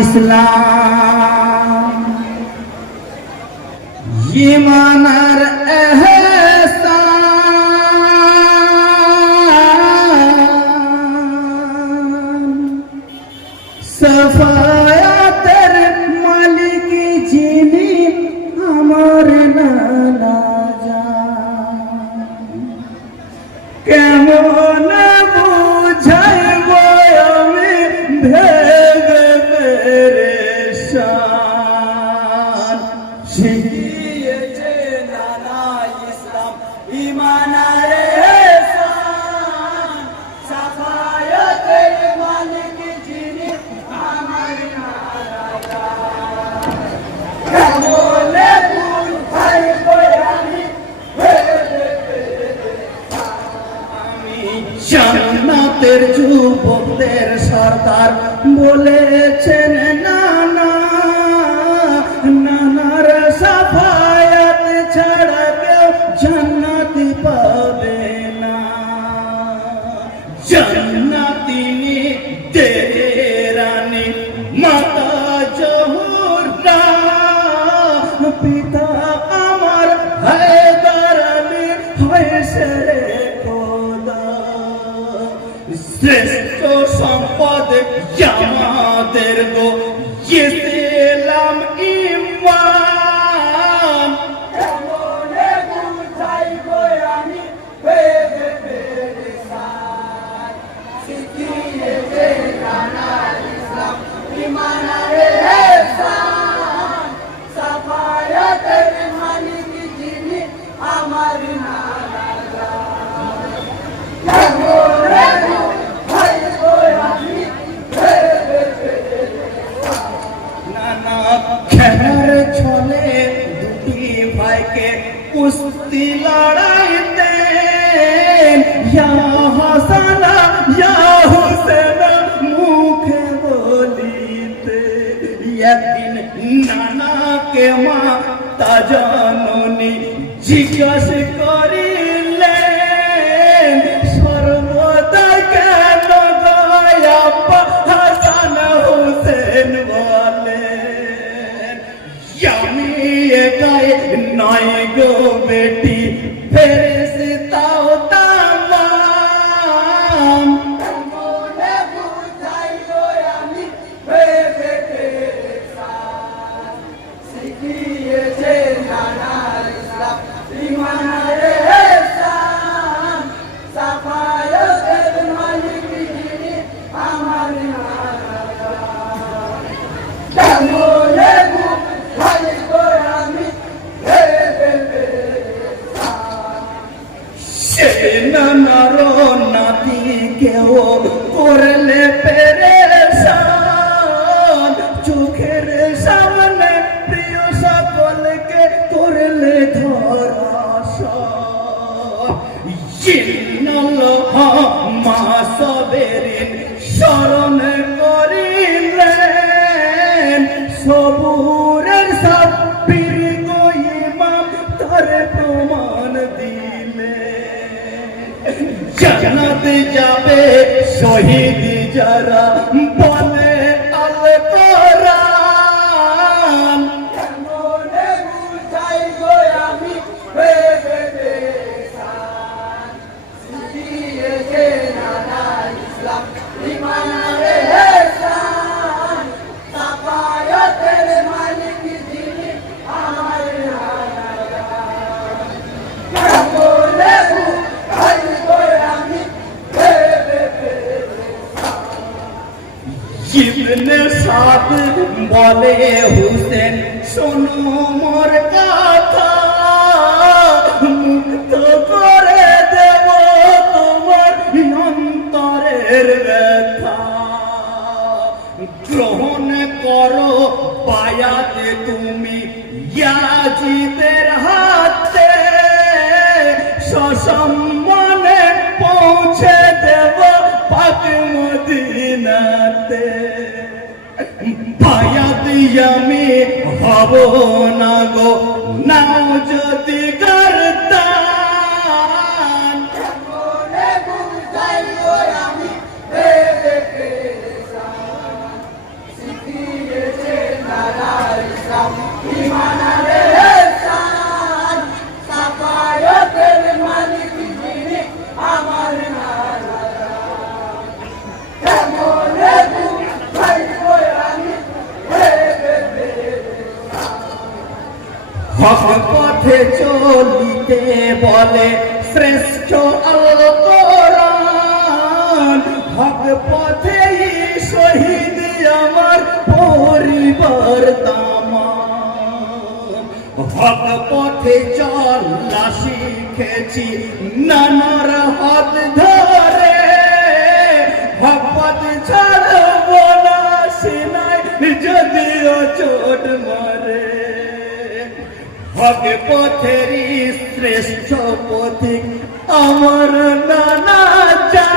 ইসলাম। ইমানার সফায়াতের মালিক যিনি আমার নানা জান। কেমন সর্দার বলেছেন, নানা, নানার সাফায়াত ছাড়া কেউ জান্নাতি পাবে না। জান্নাতি দেরানি মাতা জহুরা পিতা আমার হায়দার হয়েছে খোদা। শ্রেষ্ঠ সম্পদ আমাদের গো ইসলাম কুস্তি লড়াইতে মুখে বলিতে। একদিন নানাকে মা তা জাননি জিজ্ঞাস বেটি ফেরেশতাও তামাম। মনে বুঝাইল আমি পেরেশান শিখিয়েছে নানা ইসলাম ইমানারে করলে পেরেশান, চোখের সামনে প্রিয় সকলকে করলে ধরাশান। মা সবেরিন স্মরণ করিলেন। সবুরের সাপির গইমাম তার প্রমাণ দিলেন। জান্নাতে যাবে শহীদ যারা বলে ইবনে সাদ বলে হুসেন, শোনো মোর কথা, মুক্ত করে দেব তোমার অন্তরের ব্যথা। গ্রহণ করো পায়াতে তুমি ইয়াজিদের আমি হব না গো যদি পথে চলিতে বলে শ্রেষ্ঠ আল কোরআন হক পথে শহীদ আমার পরিবার হক পথে চলা শিখেছি নানার হাত ধরে। হক পথ ছাড়ব না সিনাই যদিও চোট মারে হকে পথেরই শ্রেষ্ঠ পথিক। আমার নানা চা